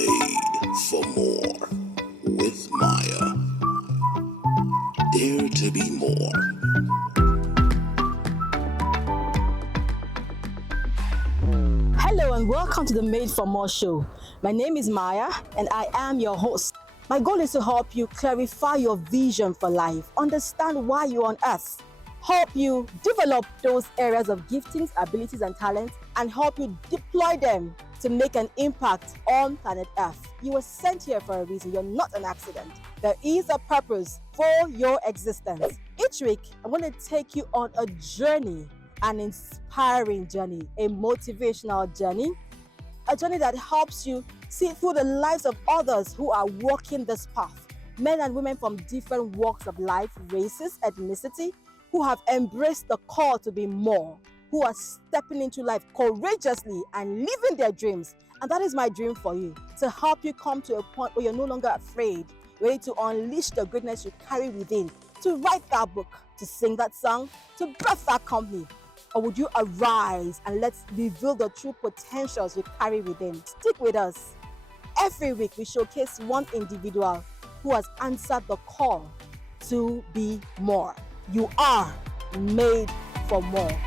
Made for more with Maya. Dare to be more. Hello and welcome to the Made for More show. My name is Maya and I am your host. My goal is to help you clarify your vision for life, understand why you're on earth, help you develop those areas of giftings, abilities and talents, and help you deploy them to make an impact on planet Earth. You were sent here for a reason. You're not an accident. There is a purpose for your existence. Each week, I'm going to take you on a journey, an inspiring journey, a motivational journey, a journey that helps you see through the lives of others who are walking this path. Men and women from different walks of life, races, ethnicity, who have embraced the call to be more, who are stepping into life courageously and living their dreams. And that is my dream for you, to help you come to a point where you're no longer afraid, ready to unleash the greatness you carry within, to write that book, to sing that song, to birth that company. Or would you arise and let's reveal the true potentials you carry within? Stick with us. Every week we showcase one individual who has answered the call to be more. You are made for more.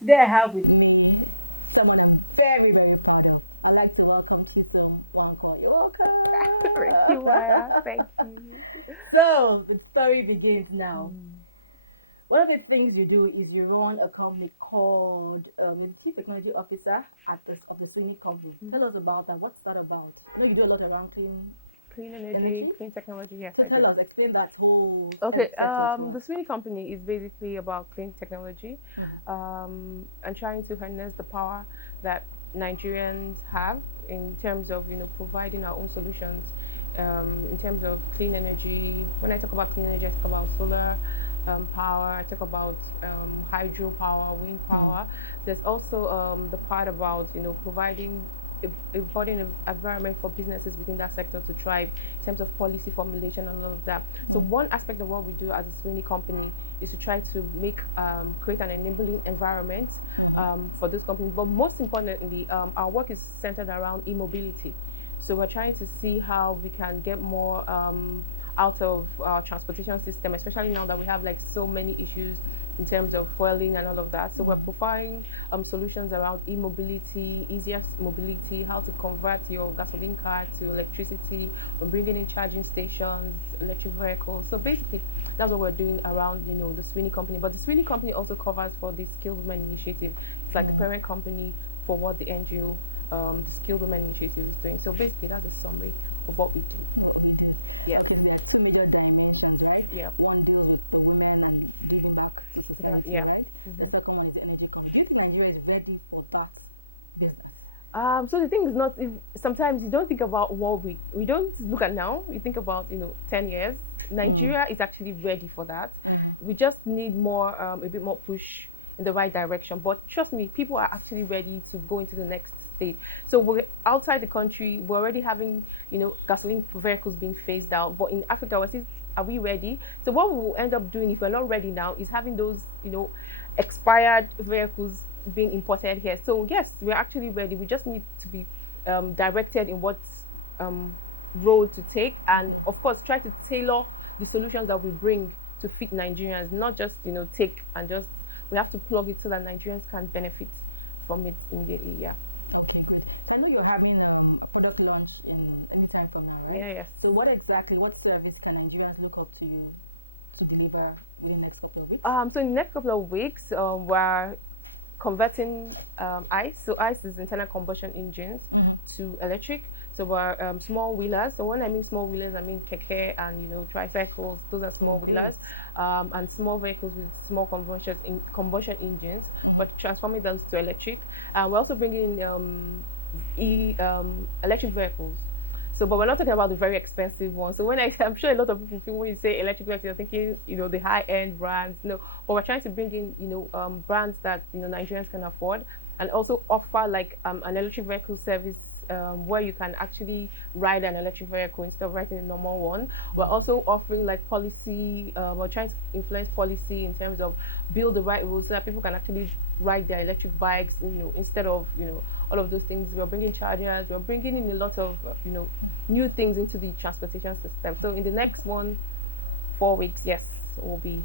Today I have with me someone I'm very, very proud of. I'd like to welcome Chisom Nwankwo. You're welcome. Thank you, Maya. Thank you. So the story begins now. One of the things you do is you run a company called the Chief Technology Officer of the TSWINI Company. Tell us about that. What's that about? I know you do a lot around Clean energy, clean technology, yes. So tell us, explain that whole. Okay, aspect the TSWINI Company is basically about clean technology and trying to harness the power that Nigerians have in terms of, providing our own solutions in terms of clean energy. When I talk about clean energy, I talk about solar power, I talk about hydro power, wind power. There's also the part about, providing important environment for businesses within that sector to thrive in terms of policy formulation and all of that. So one aspect of what we do as a TSWINI company is to try to create an enabling environment for those companies. But most importantly, our work is centered around e-mobility. So we're trying to see how we can get more out of our transportation system, especially now that we have like so many issues in terms of fueling and all of that. So we're providing solutions around e-mobility, easier mobility, how to convert your gasoline cars to electricity, we're bringing in charging stations, electric vehicles. So basically, that's what we're doing around, the TSWINI Company. But the TSWINI Company also covers for the Skilled Women Initiative. It's like the parent company for what the NGO, the Skilled Women Initiative is doing. So basically, that's a summary of what we do. Yeah. Okay, there are two major dimensions, right? Yeah. One deals with the women and giving back to society, Yeah. right? The second one is the energy company. This Nigeria is ready for that business. So the thing is not, sometimes you don't think about what we don't look at now, you think about, 10 years. Nigeria is actually ready for that. We just need more, a bit more push in the right direction. But trust me, people are actually ready to go into the next stage. So we're outside the country, we're already having, gasoline vehicles being phased out. But in Africa, are we ready? So what we will end up doing if we're not ready now is having those, expired vehicles being imported here. So yes, we're actually ready. We just need to be directed in what road to take, and of course try to tailor the solutions that we bring to fit Nigerians, not just take and just, we have to plug it so that Nigerians can benefit from it immediately. Yeah. Okay, good. I know you're having a product launch in any time from now, right? Yeah, yes. So what service can Nigerians look up to you to deliver in the next couple of weeks? So in the next couple of weeks, we're converting ICE. So ICE is internal combustion engines to electric. So we're small wheelers. So when I mean small wheelers, I mean keke and tricycles. Those are small wheelers. And small vehicles is small combustion engines, but transforming them to electric. And we're also bringing electric vehicles. So, but we're not talking about the very expensive ones. So I'm sure a lot of people, when you say electric vehicles, you're thinking, the high-end brands. No, but we're trying to bring in, brands that Nigerians can afford, and also offer like an electric vehicle service where you can actually ride an electric vehicle instead of riding a normal one. We're also offering like policy. We're trying to influence policy in terms of build the right rules so that people can actually ride their electric bikes, instead of all of those things. We're bringing chargers. We're bringing in a lot of new things into the transportation system. So in the next 4 weeks, yes, we'll be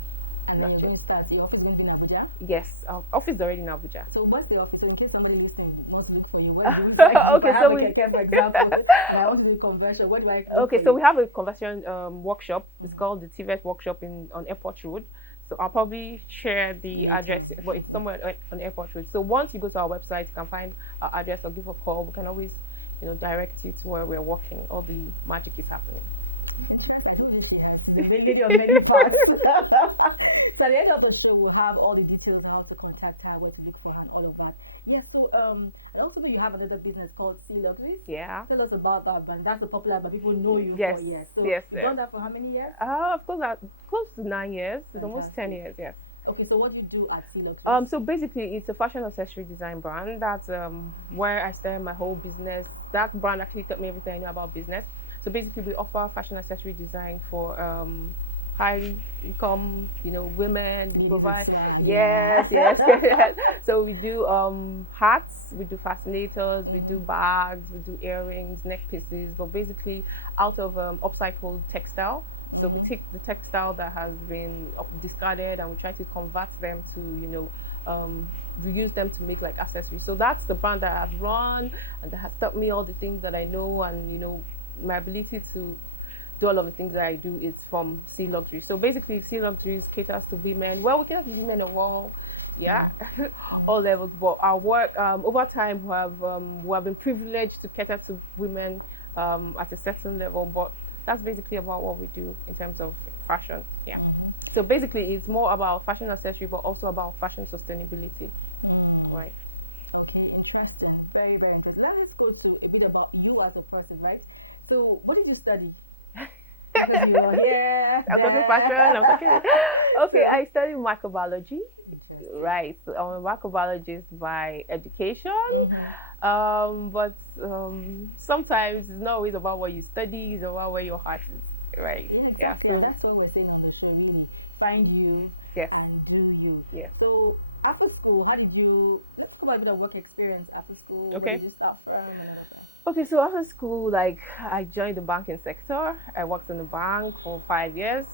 launching. Start the office in Abuja? Yes, our office is already in Abuja. So what's the office? In case somebody wants to look for you, what do you like? Okay, so we for example, and I want to do conversion. What do I? Okay, so we have a conversion workshop. It's called the TVS workshop on Airport Road. So I'll probably share the address, but it's somewhere on Airport Road. So once you go to our website, you can find our address or give a call. We can always, direct you to where we're working. All the magic is happening. I think we should have the lady of many parts. So at the end of the show, we'll have all the details on how to contact her, what to look for her, and all of that. Yeah, so I also know you have another business called Ciie Luxury. Yeah. Tell us about that brand. That's the popular, but people know you yes. for years. So yes. You've done that for how many years? Of course, close to 9 years. It's almost 10 years, yes. Okay, so what do you do at Ciie Luxury? So basically, it's a fashion accessory design brand. That's where I started my whole business. That brand actually taught me everything I know about business. So basically, we offer fashion accessory design for high income, women. We provide, yes. So we do hats, we do fascinators, we do bags, we do earrings, neck pieces, but basically out of upcycled textile. So we take the textile that has been discarded and we try to convert them to, reuse them to make like accessories. So that's the brand that I've run and that has taught me all the things that I know, and my ability to do all of the things that I do is from Ciie Luxury. So basically, Ciie Luxury caters to women. Well, we cater to women of all, all levels. But our work over time we have been privileged to cater to women at a certain level. But that's basically about what we do in terms of fashion. Yeah. So basically, it's more about fashion accessory, but also about fashion sustainability. Right. Okay, interesting. Very, very interesting. Now let's go to a bit about you as a person, right? So, what did you study? Because you're here. I'm talking fashion. I'm talking. Okay, I studied microbiology. Right. So I'm a microbiologist by education. But sometimes it's not always about what you study, it's about where your heart is. Right. Yeah. So that's what we're saying on the show. Really find you. Yes. And do you. Yes. So after school, how did you? Let's go back to the work experience after school. Okay. Where did you start from? Okay, so after school, I joined the banking sector. I worked in the bank for 5 years,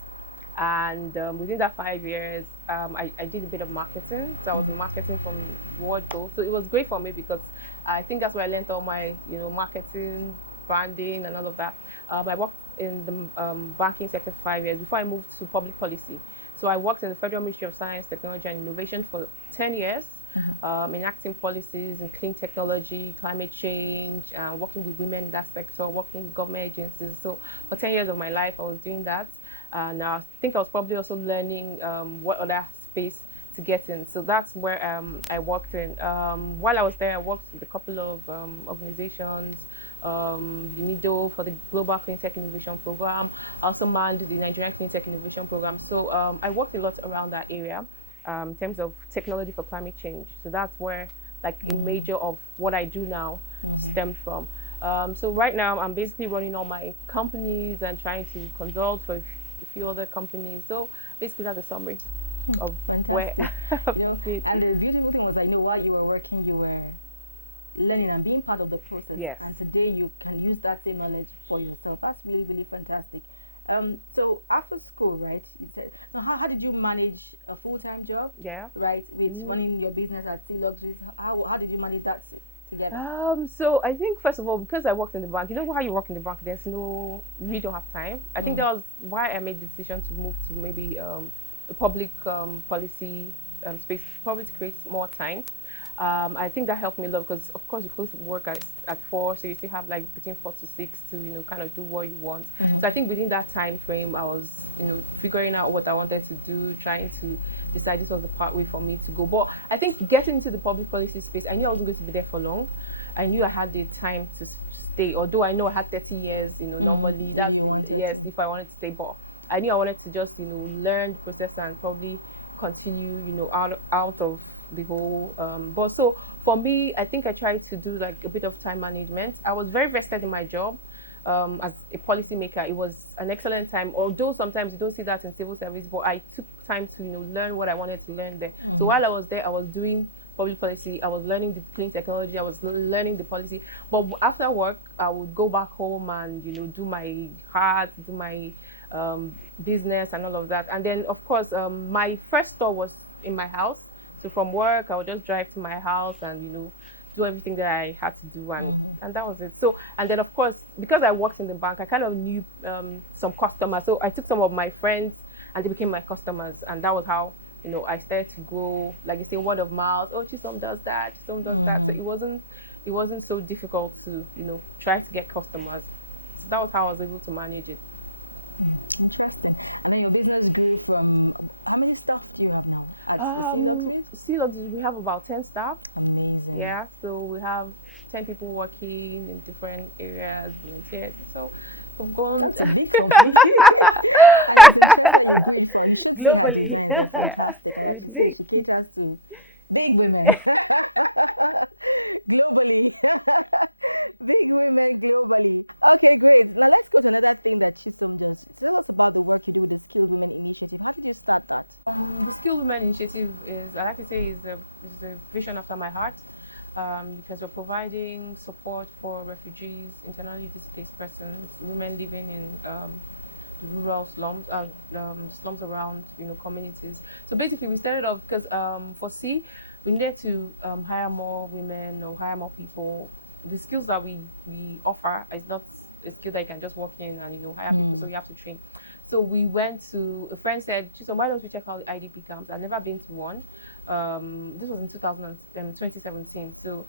and within that 5 years, I did a bit of marketing. So I was in marketing from word go. So it was great for me because I think that's where I learned all my, marketing, branding, and all of that. I worked in the banking sector for 5 years before I moved to public policy. So I worked in the Federal Ministry of Science, Technology, and Innovation for 10 years. Enacting policies in clean technology, climate change, working with women in that sector, working with government agencies. So for 10 years of my life, I was doing that. And I think I was probably also learning what other space to get in. So that's where I worked in. While I was there, I worked with a couple of organizations, NIDO for the Global Clean Tech Innovation Program. I also manned the Nigerian Clean Tech Innovation Program. So I worked a lot around that area. In terms of technology for climate change. So that's where a major of what I do now stems from. So right now I'm basically running all my companies and trying to consult for a few other companies. So basically that's a summary. of where Fantastic. I've You know, been. and the beautiful thing was, I know while you were working, you were learning and being part of the process. Yes. And today you can use that same knowledge for yourself. That's really, really fantastic. So after school, right? You said, so how did you manage a full-time job, Yeah. right, with running your business at Ciie Luxury? How did you manage that together? So I think first of all, because I worked in the bank, you know how you work in the bank, there's no, we don't have time. I think that was why I made the decision to move to maybe a public policy space, probably to create more time. I think that helped me a lot because, of course, you close work at 4, so you still have like between 4 to 6 to kind of do what you want. So I think within that time frame, I was figuring out what I wanted to do, trying to decide this was the pathway for me to go. But I think getting into the public policy space, I knew I wasn't going to be there for long. I knew I had the time to stay, although I know I had 30 years. Normally that's yes, if I wanted to stay, but I knew I wanted to just learn the process and probably continue out of the whole but so for me, I think I tried to do like a bit of time management. I was very vested in my job as a policymaker. It was an excellent time, although sometimes you don't see that in civil service, but I took time to learn what I wanted to learn there. So while I was there, I was doing public policy, I was learning the clean technology, I was learning the policy. But after work, I would go back home and do my art, do my business and all of that. And then of course, my first store was in my house. So from work, I would just drive to my house and do everything that I had to do, and that was it. So and then of course, because I worked in the bank, I kind of knew some customers. So I took some of my friends and they became my customers, and that was how I started to grow, like you say, word of mouth. Oh, Chisom does that, Chisom does that. So it wasn't so difficult to try to get customers. So that was how I was able to manage it. Interesting. And then your business grew from, how many staff do you have now? Still, we have about 10 staff. Yeah, so we have 10 people working in different areas in theater. So we've gone. Globally. Yeah, Big, big women. The Skilled Women Initiative is, I like to say, is a vision after my heart, because we're providing support for refugees, internally displaced persons, women living in rural slums, slums around communities. So basically, we started off because for C, we needed to hire more women or hire more people. The skills that we offer is not a skill that you can just walk in and hire people. So you have to train. So we went to a friend said, "Chisom, why don't we check out the IDP camps?" I've never been to one. This was in 2017. So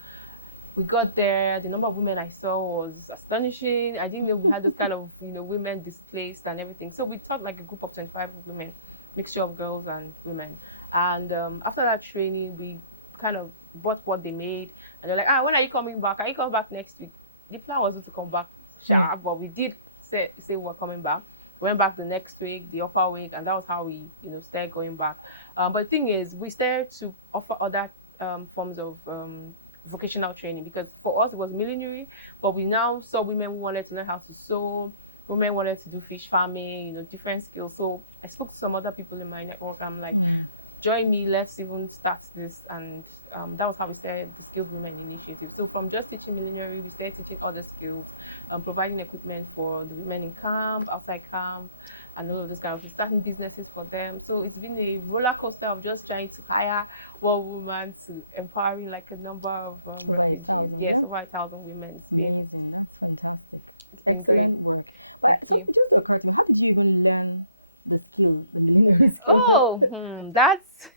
we got there. The number of women I saw was astonishing. I didn't know we had this kind of women displaced and everything. So we taught like a group of 25 women, mixture of girls and women. And after that training, we kind of bought what they made, and they're like, "When are you coming back? Are you coming back next week?" The plan wasn't to come back sharp, but we did say we're coming back. We went back the next week, the upper week, and that was how we started going back. But the thing is, we started to offer other forms of vocational training, because for us it was millinery, but we now saw women who wanted to learn how to sew, women wanted to do fish farming, different skills. So I spoke to some other people in my network. I'm like, join me, let's even start this. And that was how we started the Skilled Women Initiative. So from just teaching millinery, we started teaching other skills, providing equipment for the women in camp, outside camp, and all of those kind of starting businesses for them. So it's been a roller coaster of just trying to hire one woman to empowering like a number of refugees. Yes, over 1,000 women. It's been great. Thank you. How did you even learn the skills, the millionaire skills? Oh, that's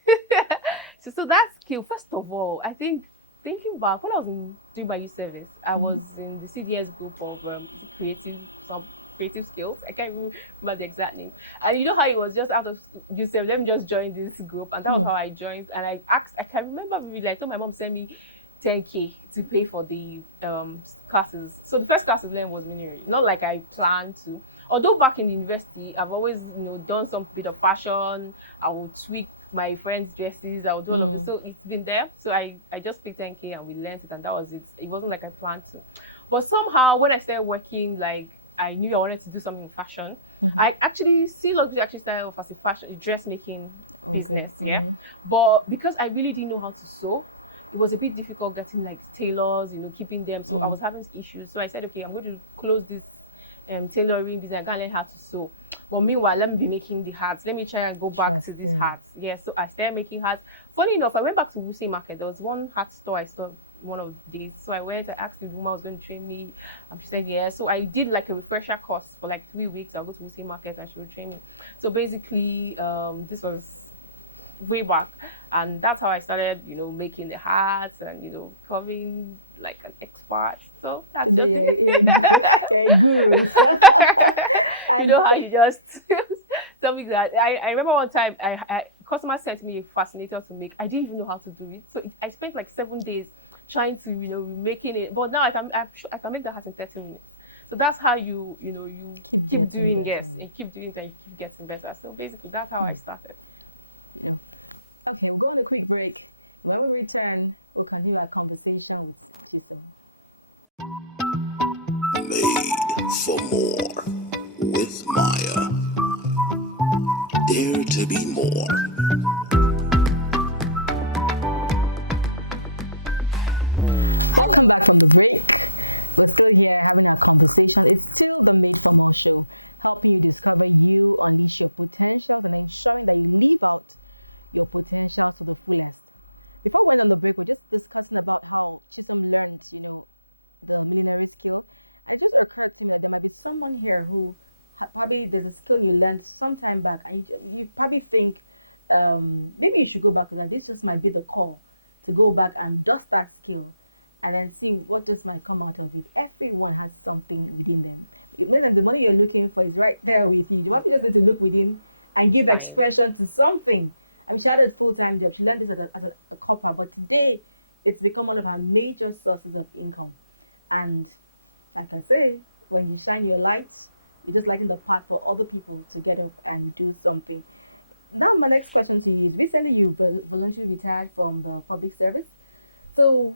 so that skill. First of all, I think thinking back when I was doing my youth service, I was in the CDS group of some creative skills. I can't even remember the exact name. And you know how it was just out of youth service, let me just join this group, and that was how I joined. And I asked, I can remember vividly. I told my mom send me 10K to pay for the classes. So the first class I learned was millinery. Not like I planned to. Although back in the university, I've always done some bit of fashion. I would tweak my friends' dresses. I would do all of this. So it's been there. So I just picked 10K and we learned it, and that was it. It wasn't like I planned to. But somehow when I started working, like I knew I wanted to do something in fashion. I actually Ciie Luxury actually started off as a fashion dressmaking business, yeah. But because I really didn't know how to sew, it was a bit difficult getting like tailors, keeping them. So I was having issues. So I said, okay, I'm going to close this tailoring business. I can't learn how to sew. But meanwhile, let me be making the hats. Let me try and go back to these hats. Yeah, so I started making hats. Funny enough, I went back to Wuse Market. There was one hat store I saw one of the days. So I went, I asked the woman who was going to train me. And she said, yeah. So I did like a refresher course for like 3 weeks. I'll go to Wuse Market and she would train me. So basically, this was way back, and that's how I started making the hats and covering like an expert. So that's just it. You know how you just something that I remember one time I customer sent me a fascinator to make. I didn't even know how to do it, so I spent like 7 days trying to making it, but now I can make the hat in 30 minutes. So that's how you keep doing, yes, and keep doing that, you keep getting better. So basically that's how I started. Okay, we're going to a quick break. When we return, we'll continue our conversation with you. Made for more with Maya. Dare to be more. Hello. Someone here who probably there's a skill you learned some time back, and you probably think maybe you should go back to that. This just might be the call to go back and dust that skill and then see what just might come out of it. Everyone has something within them. Maybe the money you're looking for is right there with you. You have to just need to look within and give Fine. expression to something. I mean, she had a full time job. She learned this as a copper, but today it's become one of her major sources of income. And like I say, when you shine your light, you're just lighting the path for other people to get up and do something. Now, my next question to you is: recently, you voluntarily retired from the public service. So,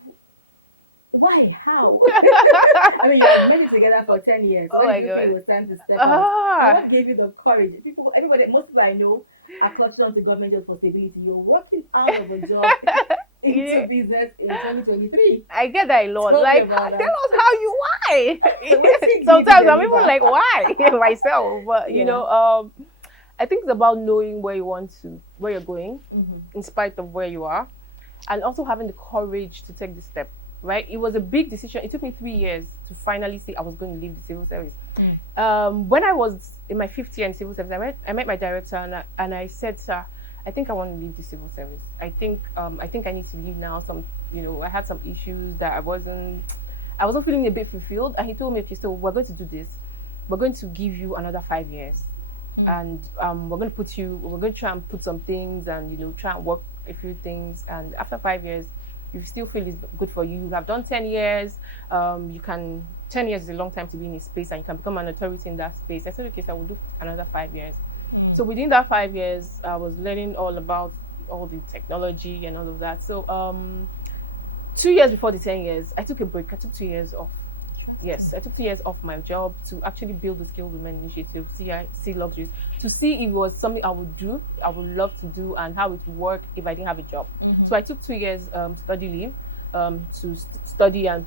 why? How? I mean, you have made it together for 10 years. Oh When my did you think it god. was time to step out? And Ah. what gave you the courage? People, everybody, most people I know are clutching onto government jobs for stability. You're working out of a job into business in 2023. I get that a lot. Tell me Like, about tell that. us how you why. So what did you Sometimes I'm deliver? even like, why myself? But Yeah. I think it's about knowing where you're going, Mm-hmm. in spite of where you are, and also having the courage to take the step. Right? It was a big decision. It took me 3 years to finally say I was going to leave the civil service. When I was in my 5th year in civil service, I met my director and I said, sir, I think I want to leave the civil service. I think I need to leave now. I had some issues that I wasn't feeling a bit fulfilled. And he told me, okay, so we're going to do this. We're going to give you another 5 years. And we're going to try and put some things and, try and work a few things. And after 5 years, if you still feel it's good for you, you have done 10 years, 10 years is a long time to be in a space and you can become an authority in that space. I said, okay, so I will do another 5 years. So within that 5 years, I was learning all about all the technology and all of that. So 2 years before the 10 years, I took a break. I took 2 years off. Yes, I took 2 years off my job to actually build the Skilled Women Initiative, Ciie Luxury, to see if it was something I would do, I would love to do, and how it would work if I didn't have a job. So I took 2 years study leave to study and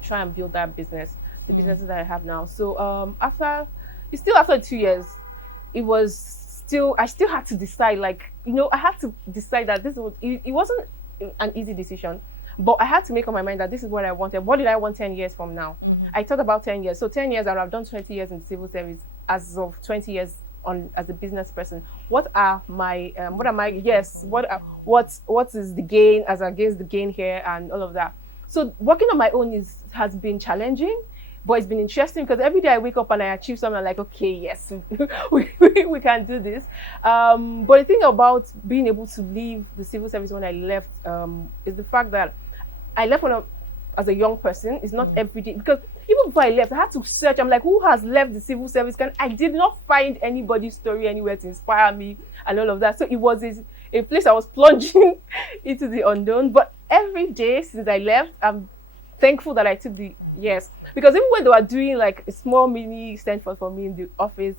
try and build that business, the businesses that I have now. So after 2 years, I still had to decide, like, I had to decide that it wasn't an easy decision, but I had to make up my mind that this is what I wanted. What did I want 10 years from now? I thought about 10 years. So 10 years, I would have done 20 years in civil service. As of 20 years on as a business person, what are my, yes, what is the gain as against the gain here and all of that. So working on my own has been challenging, but it's been interesting because every day I wake up and I achieve something, I'm like, okay, yes, we can do this. But the thing about being able to leave the civil service when I left is the fact that I left as a young person. It's not every day, because even before I left, I had to search. I'm like, who has left the civil service? I did not find anybody's story anywhere to inspire me and all of that. So it was a place I was plunging into the unknown. But every day since I left, I'm thankful that I took the yes, because even when they were doing like a small mini Stanford for me in the office,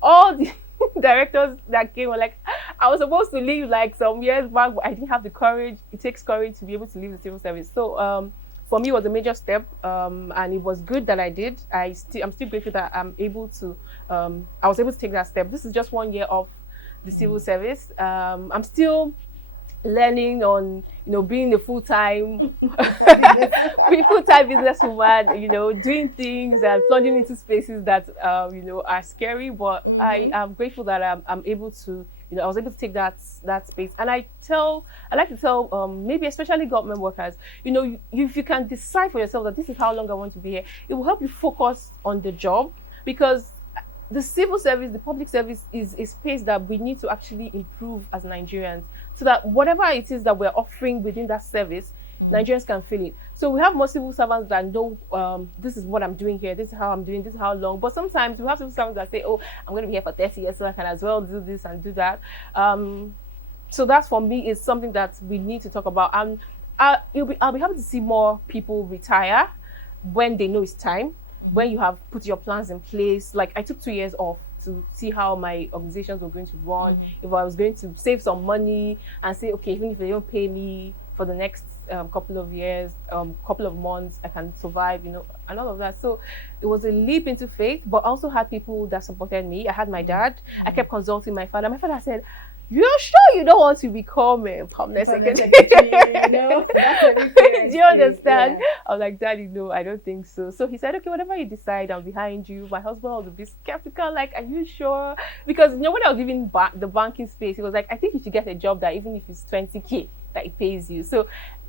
all the directors that came were like, I was supposed to leave like some years back, but I didn't have the courage. It takes courage to be able to leave the civil service. So for me, it was a major step, and it was good that I did. I'm still grateful that I was able to take that step. This is just 1 year of the civil service. I'm still learning on being a full-time businesswoman, doing things and plunging into spaces that are scary, but I am grateful that I'm able to I was able to take that space. And I like to tell maybe especially government workers, if you can decide for yourself that this is how long I want to be here, it will help you focus on the job, because the civil service, the public service is a space that we need to actually improve as Nigerians, so that whatever it is that we're offering within that service, Nigerians can feel it. So we have more civil servants that know this is what I'm doing here, this is how I'm doing, this is how long. But sometimes we have civil servants that say, oh, I'm going to be here for 30 years, so I can as well do this and do that. So that for me is something that we need to talk about. And I'll be happy to see more people retire when they know it's time, when you have put your plans in place. Like I took 2 years off to see how my organizations were going to run, if I was going to save some money and say, okay, even if they don't pay me for the next couple of years, couple of months, I can survive, and all of that. So it was a leap into faith, but also had people that supported me. I had my dad. I kept consulting my father. My father said, "You're sure you don't want to become a permanent secretary?" Do you understand? Yeah. I was like, "Daddy, no, I don't think so." So he said, "Okay, whatever you decide, I'm behind you." My husband was a bit skeptical, like, "Are you sure?" Because when I was leaving the banking space, he was like, "I think you should get a job that even if it's 20K, that it pays you." So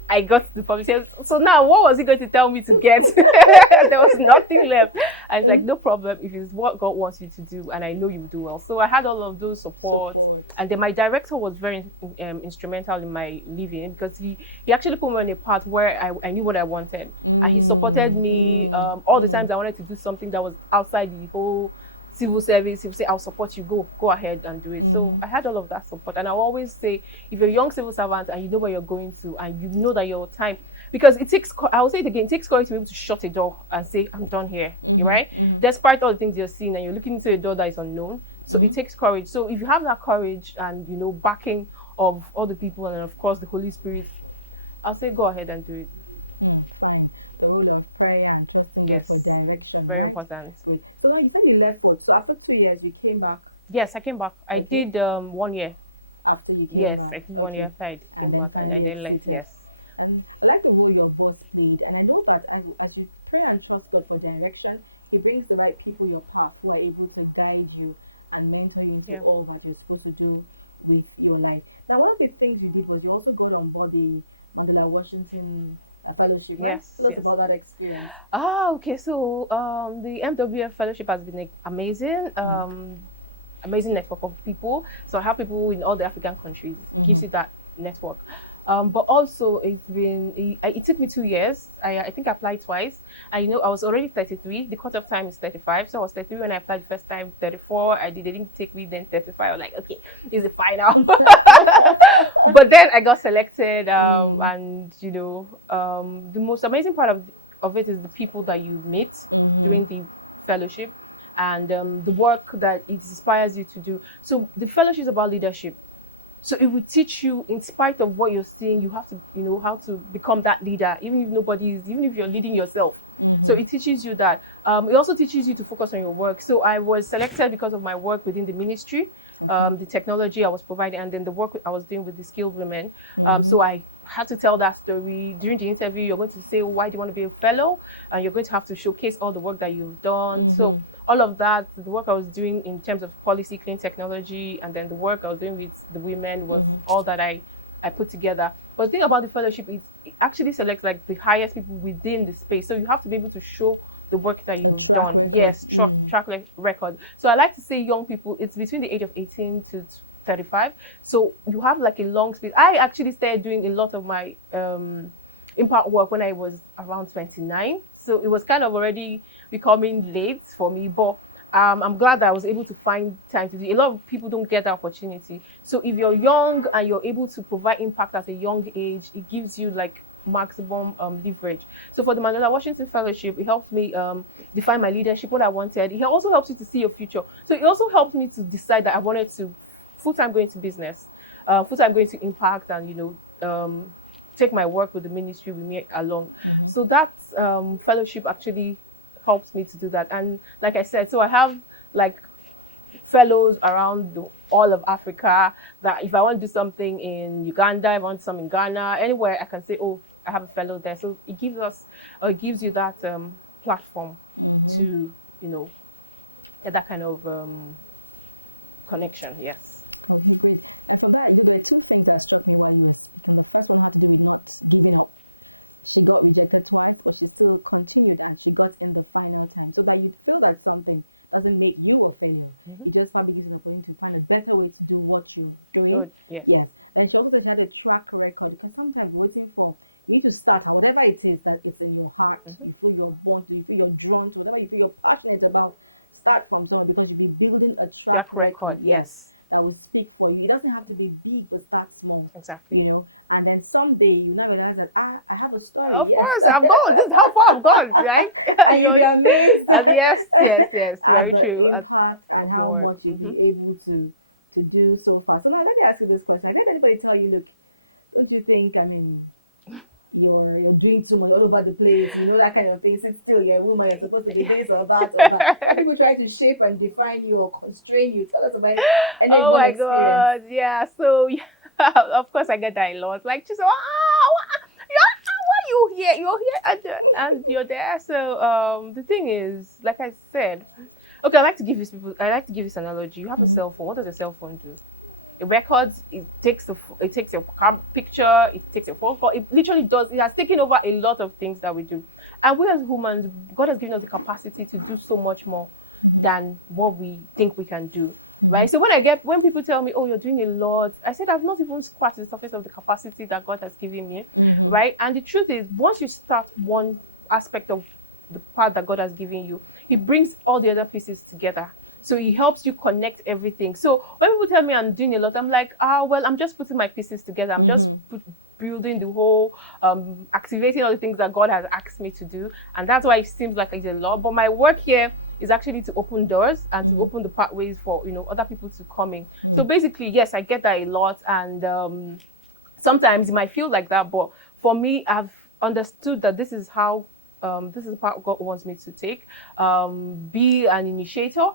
I got the public service. So now what was he going to tell me to get? There was nothing left. I was like, no problem, if it's what God wants you to do, and I know you will do well. So I had all of those supports. And then my director was very instrumental in my leaving, because he actually put me on a path where I knew what I wanted. And he supported me all the times I wanted to do something that was outside the whole civil service. He would say, "I'll support you, go ahead and do it." So I had all of that support. And I always say, if you're a young civil servant and you know where you're going to, and you know that your time, because I will say it again, it takes courage to be able to shut a door and say, "I'm done here," right? Despite all the things you're seeing, and you're looking into a door that is unknown. So it takes courage. So if you have that courage and backing of all the people, and of course the Holy Spirit, I'll say go ahead and do it. Fine. The role of prayer and trusting Yes, for direction. very important. So like you said, you left work. So after 2 years, you came back. Yes, I came back. I did 1 year. After you came Yes, back. I did 1 year after I came back, and I then left. Yes. I like the role your boss played, and I know that as you pray and trust God for direction, He brings the right people your path who are able to guide you and mentor you into all that you're supposed to do with your life. Now, one of the things you did was you also got on board the Mandela Washington fellowship. Yes. Tell us about that experience. Okay. So the MWF fellowship has been amazing. Amazing network of people. So I have people in all the African countries. It gives you that network. But also it took me 2 years. I think I applied twice. I was already 33. The cutoff time is 35. So I was 33 when I applied the first time, 34. They didn't take me, then 35. I was like, okay, is it final? But then I got selected, and the most amazing part of it is the people that you meet during the fellowship, and the work that it inspires you to do. So the fellowship is about leadership. So it will teach you, in spite of what you're seeing, you have to, how to become that leader, even if you're leading yourself. So it teaches you that. It also teaches you to focus on your work. So I was selected because of my work within the ministry, the technology I was providing, and then the work I was doing with the skilled women. So I had to tell that story. During the interview, you're going to say, why do you want to be a fellow? And you're going to have to showcase all the work that you've done. So all of that, the work I was doing in terms of policy, clean technology, and then the work I was doing with the women was all that I put together. But the thing about the fellowship is it actually selects like the highest people within the space. So you have to be able to show the work that you've done. Record. Yes, track record. So I like to say young people, it's between the age of 18 to 35. So you have like a long space. I actually started doing a lot of my impact work when I was around 29. So it was kind of already becoming late for me, but I'm glad that I was able to find time to do it. A lot of people don't get that opportunity. So if you're young and you're able to provide impact at a young age, it gives you like maximum leverage. So for the Mandela Washington Fellowship, it helped me define my leadership, what I wanted. It also helps you to see your future. So it also helped me to decide that I wanted to full-time going to business, full-time going to impact, and take my work with the ministry with me along. So that fellowship actually helped me to do that. And like I said, so I have like fellows around all of Africa, that if I want to do something in Uganda, if I want something in Ghana, anywhere, I can say, oh, I have a fellow there. So it gives us, or it gives you that platform to, get that kind of connection. Yes. Great. And for that, there were two things that struck me while you were the first one had to do with not giving up. She got rejected twice, but she still continued and she got in the final time. So that you feel that something doesn't make you a failure. You just probably gives an opportunity to find a better way to do what you're doing. Good. Yes. Yeah. And she also had a track record, because sometimes waiting for you need to start whatever it is that is in your heart, you feel you're born to, you feel you're drawn to, whatever you feel you're passionate about, start from somewhere, because you'll be building a track record. Yes. That will speak for you. It doesn't have to be big, but start small. Exactly. And then someday you now realize that I have a story. Of course, I've gone. This is how far I've gone, right? And you'll be amazed. Yes, very the true. Impact and how much you've been able to do so far. So now let me ask you this question: have you had anybody tell you, look, don't you think? I mean, you're doing too much all over the place, that kind of thing. Sit still, you're a woman, you're supposed to be this or that or that. People try to shape and define you or constrain you. Tell us about any Oh my experience. God, yeah. So of course I get that a lot. Like, she said, why you here? You're here and you're there. So the thing is, like I said, okay, I like to give this analogy. You have a cell phone. What does a cell phone do? It records, it takes your picture, it takes your phone call. It literally does. It has taken over a lot of things that we do. And we as humans, God has given us the capacity to do so much more than what we think we can do. Right. So when people tell me, oh, you're doing a lot, I said I've not even scratched the surface of the capacity that God has given me. Right. And the truth is, once you start one aspect of the part that God has given you, He brings all the other pieces together. So He helps you connect everything. So when people tell me I'm doing a lot, I'm like, well, I'm just putting my pieces together. I'm just building the whole, activating all the things that God has asked me to do. And that's why it seems like it's a lot. But my work here is actually to open doors and to open the pathways for, other people to come in. So basically, yes, I get that a lot. And sometimes it might feel like that. But for me, I've understood that this is how, this is the part God wants me to take. Be an initiator,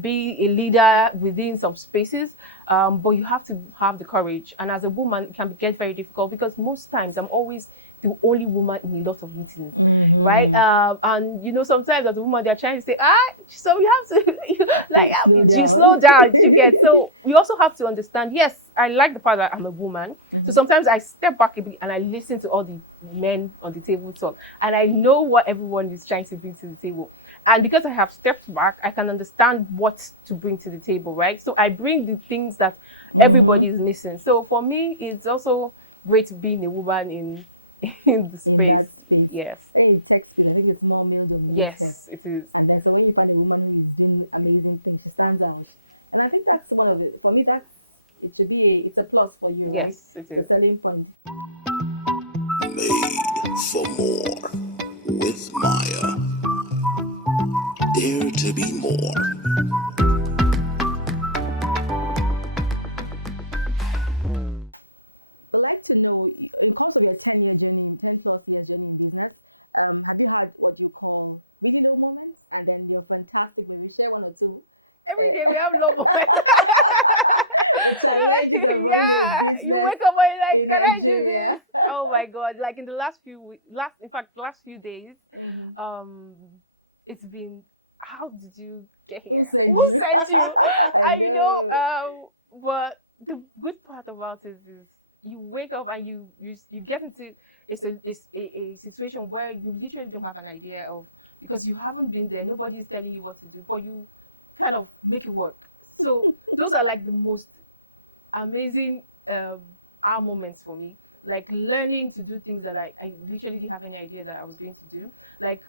be a leader within some spaces, but you have to have the courage. And as a woman, it can get very difficult because most times I'm always the only woman in a lot of meetings, right? And sometimes as a woman, they're trying to say, so you have to slow down. Did you get? So we also have to understand, yes, I like the fact that I'm a woman. So sometimes I step back a bit and I listen to all the men on the table talk, and I know what everyone is trying to bring to the table. And because I have stepped back, I can understand what to bring to the table, right? So I bring the things that everybody is missing. So for me, it's also great being a woman in the space. Yes. Hey, texting, I think it's more male dominated. Yes, it is. And then so when you find a woman who is doing amazing things, she stands out. And I think that's one of the, for me, it's a plus for you, right? Yes, it is. The selling point. Made for more with Maya. Dare to be more. I'd like to know, in most of your 10 years, 10 plus years in business, have you had what you call low moments? And then you're fantastic. Maybe share one or two. Every day we have low moments. Yeah, you wake up and you're like, can I do this? Oh my God! Like in the last few days, it's been. How did you get here? Who sent you? But the good part about it is you wake up and you get into a situation where you literally don't have an idea of, because you haven't been there. Nobody is telling you what to do, but you kind of make it work. So those are like the most amazing our moments for me, like learning to do things that I literally didn't have any idea that I was going to do. Like,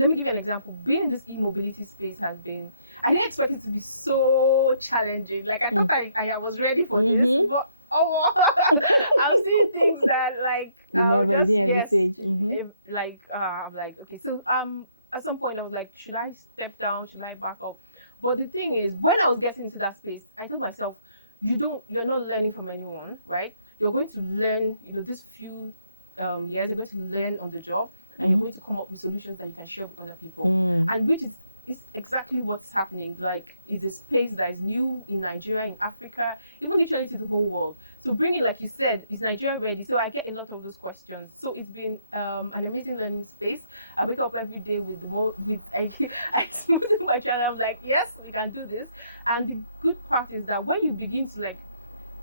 let me give you an example. Being in this e-mobility space I didn't expect it to be so challenging. Like, I thought I was ready for this, but I've seen things that I'm like, okay. So at some point I was like, should I step down? Should I back up? But the thing is, when I was getting into that space, I told myself, you're not learning from anyone, right? You're going to learn, this few years, you're going to learn on the job, and you're going to come up with solutions that you can share with other people, and which is exactly what's happening. Like, it's a space that is new in Nigeria, in Africa, even literally to the whole world. So bringing, like you said, is Nigeria ready? So I get a lot of those questions. So it's been an amazing learning space. I wake up every day with I smoothing my child. I'm like, yes, we can do this. And the good part is that when you begin to like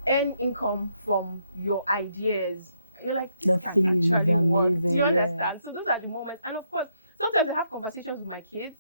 earn income from your ideas, you're like, this can actually work. Do you understand? So those are the moments. And of course, sometimes I have conversations with my kids,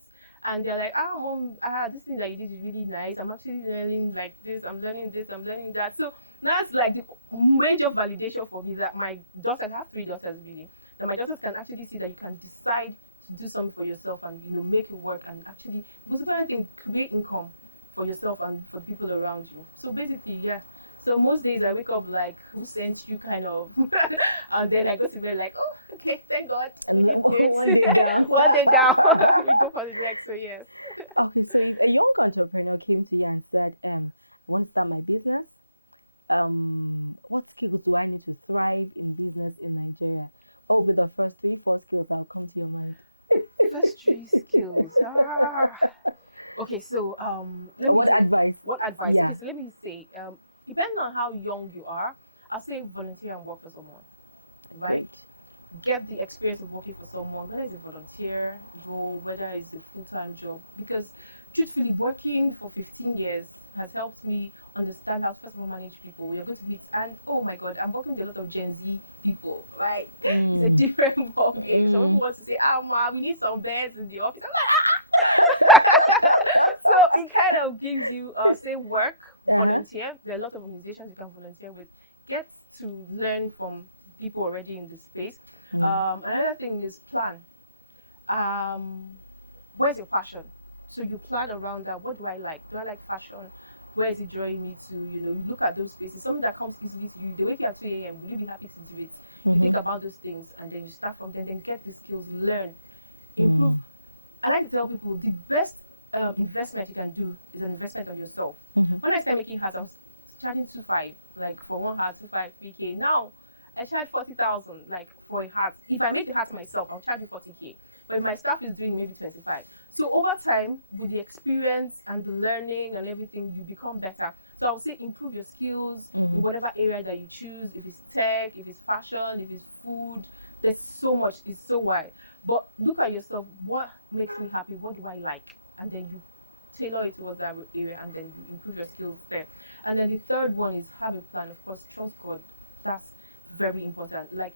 and they're like, mom, this thing that you did is really nice. I'm actually learning like this, I'm learning this, I'm learning that. So that's like the major validation for me, that my daughters, I have 3 daughters really, that my daughters can actually see that you can decide to do something for yourself and make it work, and actually, because the kind of thing, create income for yourself and for the people around you. So basically, yeah. So most days I wake up like, who sent you, kind of, and then I go to bed like, oh, okay, thank God, we did great. One day down. One day down, we go for the next. So yes. So you're also entrepreneur, 20 years, like, you want to start my business? What skills do I need to thrive in business in Nigeria? What will be the first 3 skills that will come to your mind? First 3 skills. Okay, so let me What say, advice? what advice? Yeah. Okay, so let me say, depending on how young you are, I'll say volunteer and work for someone, right? Get the experience of working for someone, whether it's a volunteer role, whether it's a full-time job, because truthfully, working for 15 years has helped me understand how to, first of all, manage people. We are going to meet, and oh my God, I'm working with a lot of Gen Z people, right? It's a different ball game. Some people want to say, ma, we need some beds in the office. I'm like, so it kind of gives you, say, work, volunteer. There are a lot of organizations you can volunteer with. Get to learn from people already in the space. Another thing is plan. Where's your passion? So you plan around that. What do I like? Do I like fashion? Where is it drawing me to? You look at those spaces, something that comes easily to you. They wake you at 2 a.m. Would you be happy to do it? You think about those things, and then you start from there, then get the skills, learn, improve. I like to tell people the best investment you can do is an investment on yourself. When I started making hats, I was charging 2.5, like for one hat, 2.5, 3K. Now I charge 40,000, like for a hat. If I make the hat myself, I'll charge you 40K. But if my staff is doing maybe 25. So over time, with the experience and the learning and everything, you become better. So I would say improve your skills in whatever area that you choose. If it's tech, if it's fashion, if it's food, there's so much, it's so wide. But look at yourself, what makes me happy? What do I like? And then you tailor it towards that area, and then you improve your skills there. And then the third one is have a plan. Of course, trust God. That's very important. Like,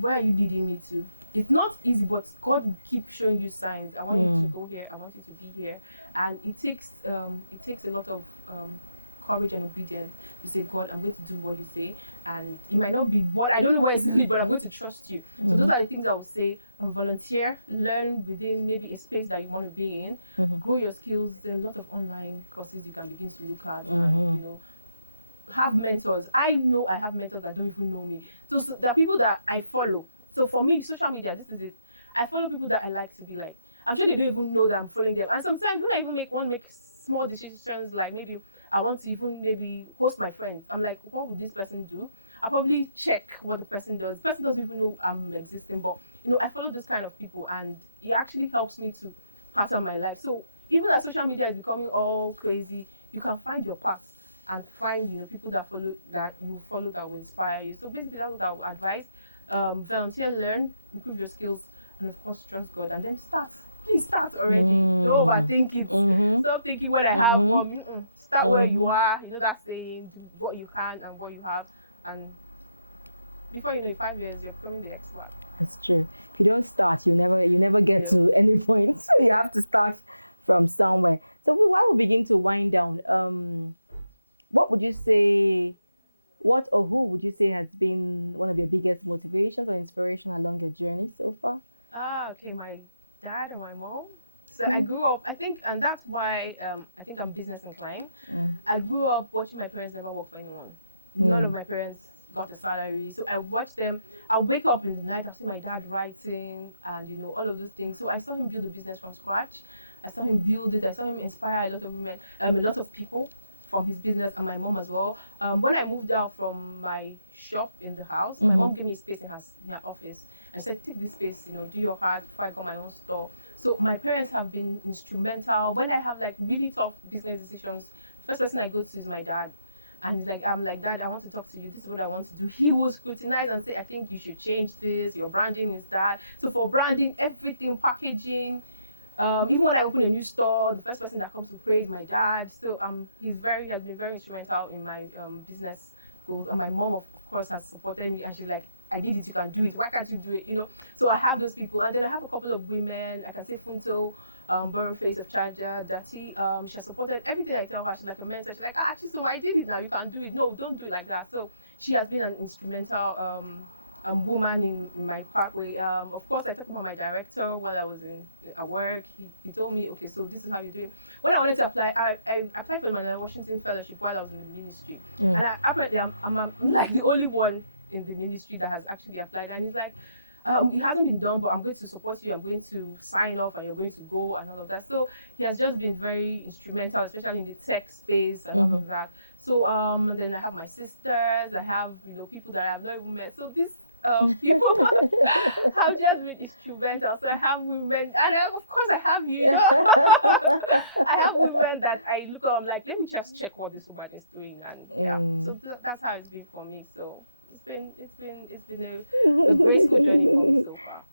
where are you leading me to? It's not easy, but God will keep showing you signs. I want you to go here. I want you to be here. And it takes a lot of courage and obedience to say, God, I'm going to do what you say. And it might not be what I don't know where it's leading, but I'm going to trust you. So those are the things I would say. Volunteer, learn within maybe a space that you want to be in, grow your skills. There are a lot of online courses you can begin to look at, and have mentors. I know I have mentors that don't even know me. So there are people that I follow. So for me, social media, this is it. I follow people that I like to be like. I'm sure they don't even know that I'm following them. And sometimes when I even make small decisions, like maybe I want to even maybe host my friends, I'm like, what would this person do? I probably check what the person does. The person doesn't even know I'm existing, but I follow this kind of people, and it actually helps me to pattern my life. So even as social media is becoming all crazy, you can find your path and find people that you follow that will inspire you. So basically, that's what I would advise. Volunteer, learn, improve your skills, and of course, trust God, and then start. Please start already. Don't overthink it. Stop thinking when I have one. Start where you are. That saying, do what you can and what you have, and before you know, in 5 years, you're becoming the expert. You don't start, you never get to any point. So you have to start from somewhere. So why we begin to wind down? What would you say? What or who would you say has been one of the biggest motivation or inspiration along the journey so far? Okay, my dad and my mom. So I grew up, I think, and that's why I think I'm business inclined. I grew up watching my parents never work for anyone. None of my parents got a salary. So I watched them. I wake up in the night, I see my dad writing and all of those things. So I saw him build a business from scratch. I saw him build it. I saw him inspire a lot of women, a lot of people from his business, and my mom as well. When I moved out from my shop in the house, my mom gave me space in her office. I said, take this space, do your part before I got my own store. So my parents have been instrumental. When I have like really tough business decisions, first person I go to is my dad. And he's like, I'm like, Dad, I want to talk to you. This is what I want to do. He will scrutinize and say, I think you should change this. Your branding is that. So for branding, everything, packaging, even when I open a new store, the first person that comes to pray is my dad. So he has been very instrumental in my business growth. And my mom, of course, has supported me. And she's like, I did it, you can do it. Why can't you do it? So I have those people. And then I have a couple of women. I can say Funto, Borough Face of Charger, Dati. She has supported everything I tell her. She's like a mentor. She's like, actually, so I did it now. You can do it. No, don't do it like that. So she has been an instrumental woman in my pathway. Of course, I talked about my director while I was at work. He told me, okay, so this is how you do it. When I wanted to apply, I applied for my Washington fellowship while I was in the ministry, and apparently I'm like the only one in the ministry that has actually applied. And he's like, it hasn't been done, but I'm going to support you. I'm going to sign off, and you're going to go, and all of that. So he has just been very instrumental, especially in the tech space and all of that. So and then I have my sisters. I have people that I have not even met. So this people have just been instrumental. So I have women, and of course I have I have women that I look at. I'm like, let me just check what this woman is doing, and yeah. So that's how it's been for me. So it's been a graceful journey for me so far.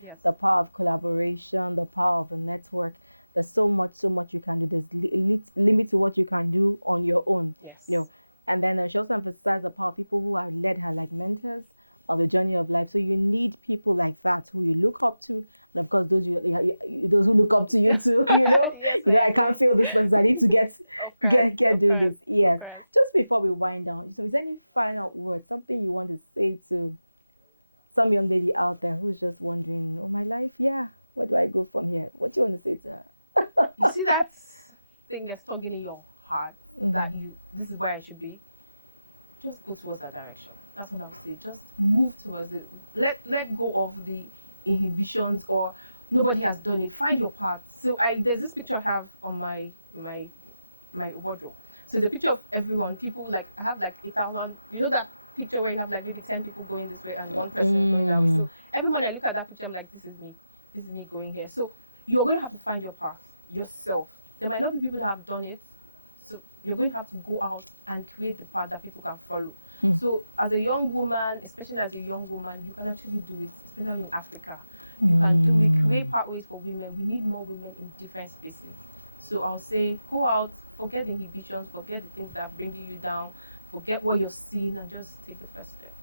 Yes. The power of collaboration, the power of the network. There's so much you can do. You limit to what you can do on your own. Yes. And then I just emphasize the power of people who have led my mentors on the journey of life. So you need people like that to look up to. You don't look up to you too. Yes, I can't feel this. I need to get. Of course. Yes. Just before we wind down, if there's any final word, something you want to say to some young lady out there who's just wondering, am I right? Yeah. That's why I go from here. What do you want to say to her? You see that thing that's tugging in your heart that this is where I should be? Just go towards that direction. That's all I would say. Just move towards it. Let go of the inhibitions, or nobody has done it. Find your path. So there's this picture I have on my wardrobe. So the picture of everyone, people like I have like 1,000. That picture where you have like maybe 10 people going this way and one person going that way. So every morning I look at that picture, I'm like, this is me. This is me going here. So you're going to have to find your path yourself. There might not be people that have done it. So you're going to have to go out and create the path that people can follow. So as a young woman, especially as a young woman, you can actually do it, especially in Africa. You can do it, create pathways for women. We need more women in different spaces. So I'll say, go out, forget the inhibitions, forget the things that are bringing you down, forget what you're seeing, and just take the first step.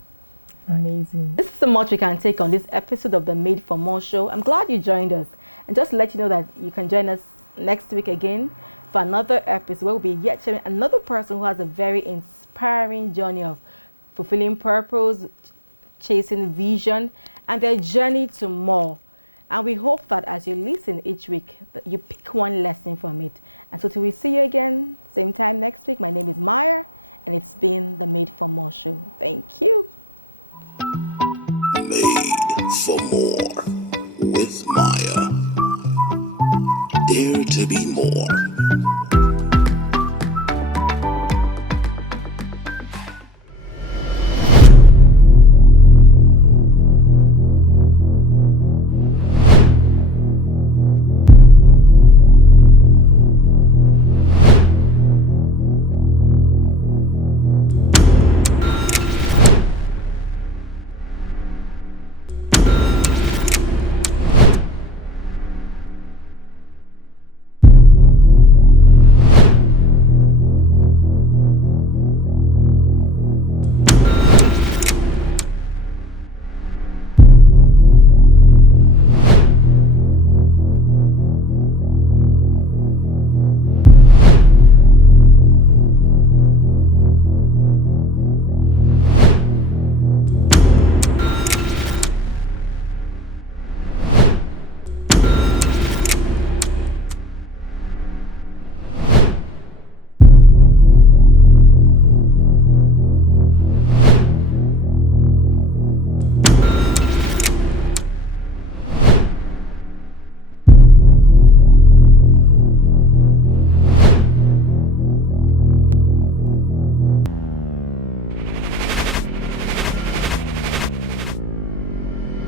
Right. Made for more with Maya. Dare to be more.